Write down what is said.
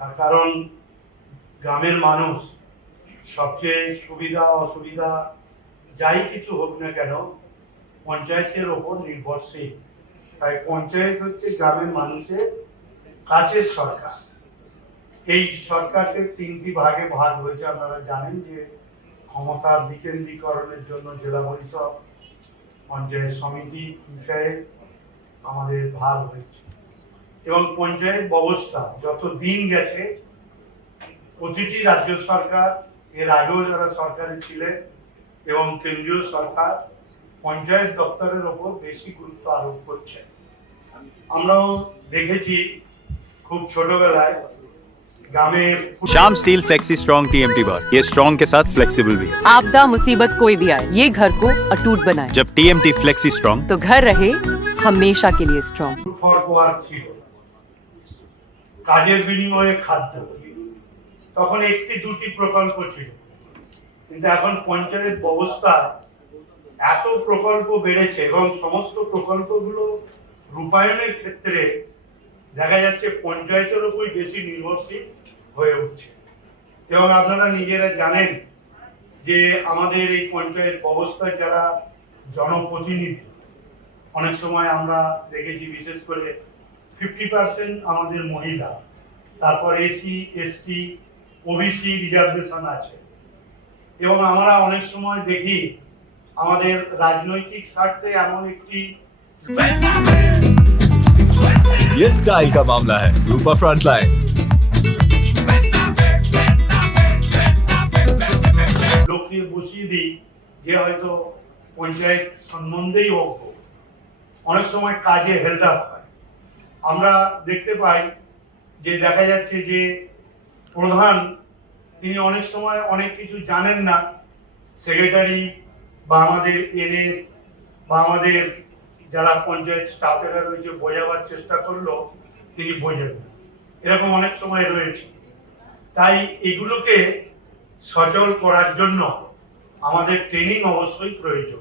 তার কারণ গ্রামের মানুষ সবচেয়ে সুবিধা অসুবিধা যাই কিছু হোক না কেন পঞ্চায়েতের ওপর নির্ভরশীল। তাই পঞ্চায়েত হচ্ছে গ্রামের মানুষের কাছের সরকার। এই সরকারকে তিনটি ভাগে ভাগ হয়েছে। আপনারা জানেন যে ক্ষমতার বিকেন্দ্রীকরণের জন্য জেলা পরিষদ, পঞ্চায়েত সমিতি, পঞ্চায়েত আমাদের ভাগ হয়েছে এবং পঞ্চায়েত ব্যবস্থা যত দিন গেছে প্রতিটি রাজ্য সরকার, এর আগেও যারা সরকারে ছিলেন এবং কেন্দ্রীয় সরকার পঞ্চায়েত দপ্তরের ওপর বেশি গুরুত্ব আরোপ করছে। আমরাও দেখেছি খুব ছোটবেলায় গ্রামে Shyam steel flexi strong TMT बार, ये स्ट्रॉन्ग के साथ फ्लेक्सिबल भी है। आपदा मुसीबत कोई भी आए, ये घर को अटूट बनाए। जब TMT फ्लेक्सी स्ट्रॉन्ग तो घर रहे हमेशा के लिए स्ट्रॉन्ग। ছিল কাজের বিনিময়ে খাদ্য, তখন একটি দুটি প্রকল্প ছিল, কিন্তু এখন পঞ্চায়েত ব্যবস্থা এত প্রকল্প বেড়েছে এবং সমস্ত প্রকল্পগুলো রূপায়ণের ক্ষেত্রে দেখা যাচ্ছে পঞ্চায়েতের উপরই বেশি নির্ভরশীল হয়ে উঠছে। এবং আপনারা নিজেরা জানেন যে আমাদের এই পঞ্চায়েত ব্যবস্থায় যারা জনপ্রতিনিধি, অনেক সময় আমরা দেখেছি বিশেষ করে 50% আমাদের মহিলা, তারপর এসি এসটি ওবিসি রিজার্ভেশন আছে। এবং আমরা অনেক সময় দেখি আমাদের রাজনৈতিক স্বার্থে এমন একটি ये स्टाइल का मामला है। रूपा फ्रंटलाइन। লোককে বসিয়ে দিই যে হয়তো পঞ্চায়েত সম্বন্ধেই অজ্ঞ, অনেক সময় কাজে হেল্ড আপ হয়। আমরা দেখতে পাই যে দেখা যাচ্ছে যে প্রধান তিনি অনেক সময় অনেক কিছু জানেন না, সেক্রেটারি বা আমাদের এনএস বা আমাদের যারা পঞ্চায়েত স্টাফেরা রয়েছে বোঝাবার চেষ্টা করলো তিনি বোঝেন না, এরকম অনেক সময় রয়েছে। তাই এগুলোকে সচল করার জন্য আমাদের ট্রেনিং অবশ্যই প্রয়োজন।